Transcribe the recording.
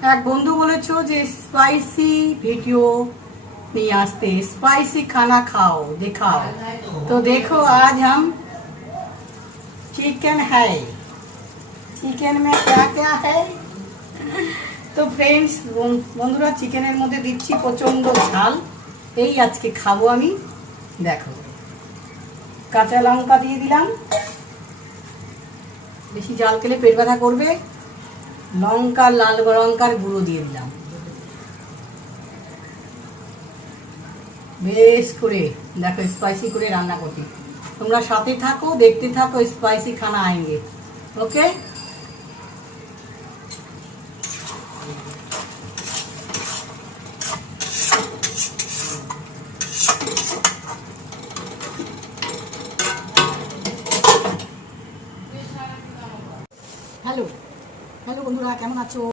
एक बंधु बोलेছো যে स्पाइसी वीडियो नहीं आते, स्पाइसी खाना खाओ दिखाओ। तो देखो आज हम चिकन है, चिकन में क्या क्या है। तो फ्रेंड्स बंधुरा चिकेনের মধ্যে দিচ্ছি প্রচন্ড ঝাল, এই আজকে খাবো আমি। দেখো কাঁচা লঙ্কা দিয়ে দিলাম, বেশি ঝাল খেলে পেট ব্যথা করবে। লঙ্কা লাল লঙ্কার গুঁড়ো দিয়ে দিলাম বেশ করে। দেখো স্পাইসি করে রান্না করছি, তোমরা সাথে থাকো দেখতে থাকো, স্পাইসি খানা আएंगे। ওকে হ্যালো হ্যালো বন্ধুরা, কেমন আছো?